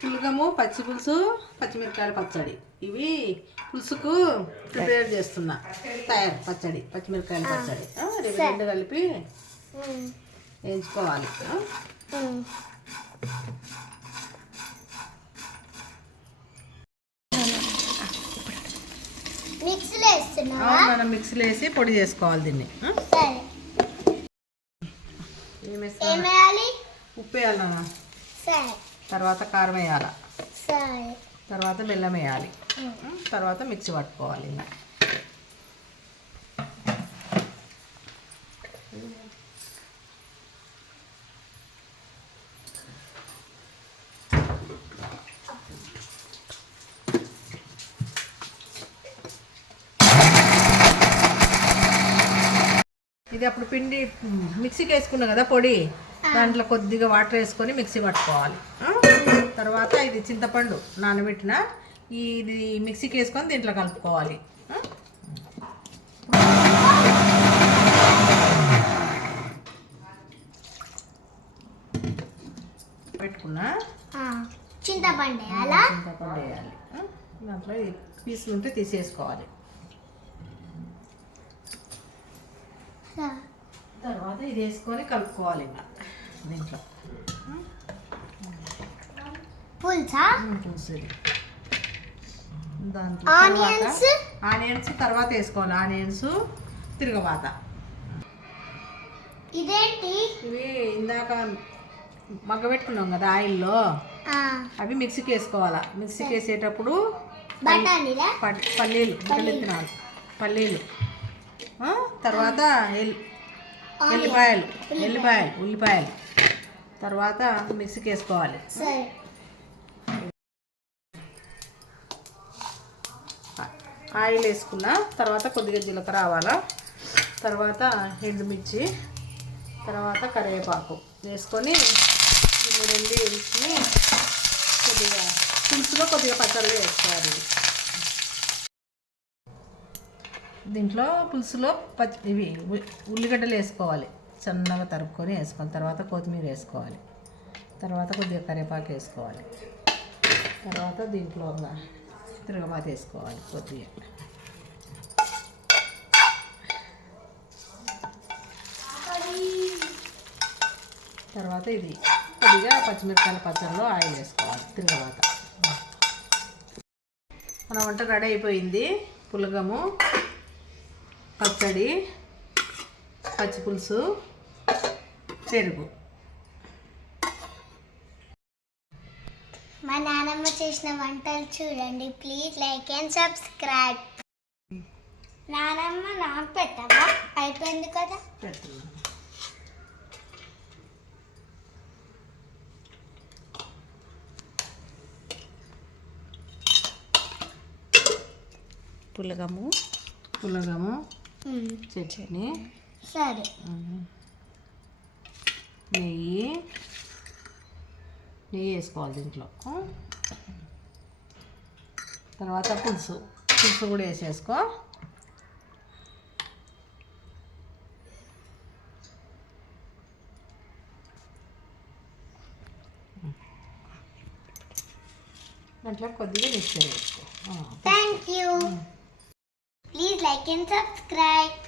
పులగము, పచ్చి పులుసు, పచ్చిమిరపకాయల పచ్చడి. ఇవి పులుసుకు ప్రిపేర్ చేస్తున్నా. తయారు పచ్చడి, పచ్చిమిరపకాయల పచ్చడి. రెండు కలిపి వేయించుకోవాలి. మనం మిక్సీలో వేసి పొడి చేసుకోవాలి దీన్ని. ఉప్పు వేయాలన్నా, తర్వాత కారం వేయాలి, తర్వాత బెల్లం వేయాలి, తర్వాత మిక్సీ పట్టుకోవాలి. ఇది అప్పుడు పిండి మిక్సీకి వేసుకున్నాం కదా పొడి, దాంట్లో కొద్దిగా వాటర్ వేసుకొని మిక్సీ పట్టుకోవాలి. తర్వాత ఇది చింతపండు నానబెట్టిన ఇది మిక్సీకి వేసుకొని దీంట్లో కలుపుకోవాలి. పెట్టుకున్నా చింతపండు వేయాలి. దాంట్లో పీసులు ఉంటే తీసేసుకోవాలి. తర్వాత ఇది వేసుకొని కలుపుకోవాలి. ఇంకా దీంట్లో పులుసు దాంట్లో ఆనియన్స్ తర్వాత వేసుకోవాలి. ఆనియన్స్, తిరగబాత. ఇదేంటి? ఇవి ఇందాక మగ్గబెట్టుకున్నాం కదా ఆయిల్లో, అవి మిక్సీకి వేసుకోవాలా. మిక్సీకి వేసేటప్పుడు పల్లీలు, పల్లీలు, తర్వాత ఉల్లిపాయలు తర్వాత మిక్సీకి వేసుకోవాలి. ఆయిల్ వేసుకున్న తర్వాత కొద్దిగా జీలకర్ర ఆవాలా, తర్వాత ఎండుమిర్చి, తర్వాత కరివేపాకు వేసుకొని రెండు వేసుకుని కొద్దిగా పులుసులో కొద్దిగా పచ్చళ్ళు వేసుకోవాలి. దీంట్లో పులుసులో ఇవి ఉల్లిగడ్డలు వేసుకోవాలి, సన్నగా తరుపుకొని వేసుకోవాలి. తర్వాత కొత్తిమీర వేసుకోవాలి, తర్వాత కొద్దిగా కరివేపాకు వేసుకోవాలి, తర్వాత దీంట్లో తిరగబాత వేసుకోవాలి కొద్దిగా. తర్వాత ఇది కొద్దిగా పచ్చిమిరపకాయల పచ్చడిలో ఆయిల్ వేసుకోవాలి, తిరగబాత. మన వంట రెడీ అయిపోయింది. పులగము, పచ్చడి, పచ్చి పులుసు, పెరుగు. మా నాన్నమ్మ చేసిన వంటలు చూడండి. Please like and subscribe. నానమ్మ నాకు పెట్టవా? అయిపోయింది కదా. పులగము చట్నీ, సరే, నెయ్యి వేసుకోవాలి దీంట్లో. తర్వాత పులుసు కూడా వేసేసుకో. దాంట్లో కొద్దిగా మిక్సర్ వేసుకో. Thank you. Please like and subscribe.